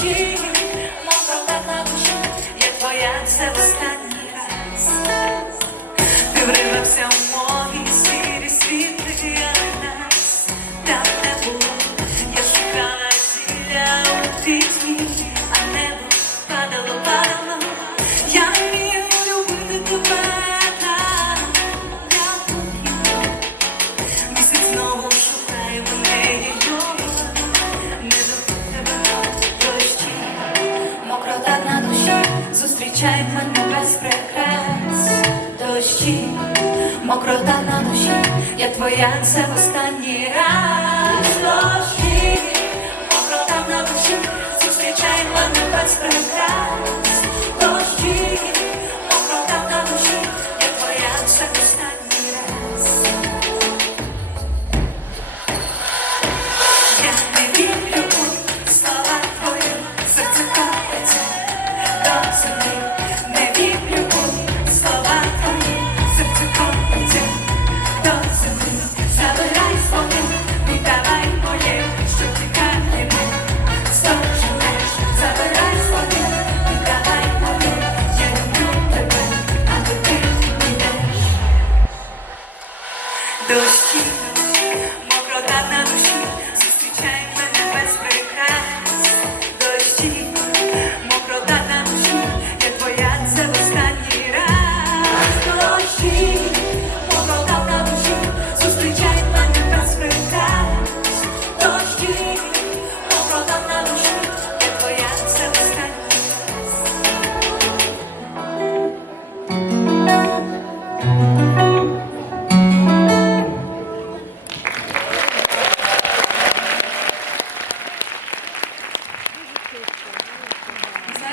Jesus. Навчай мене без прикрець дощі, мокрота на душі, я твоя це в останній раз. Дощі, мокрота на душі, зустрічай мене без прикрець дощі, мокрота на душі, я твоя це в останній раз. Я dos tios.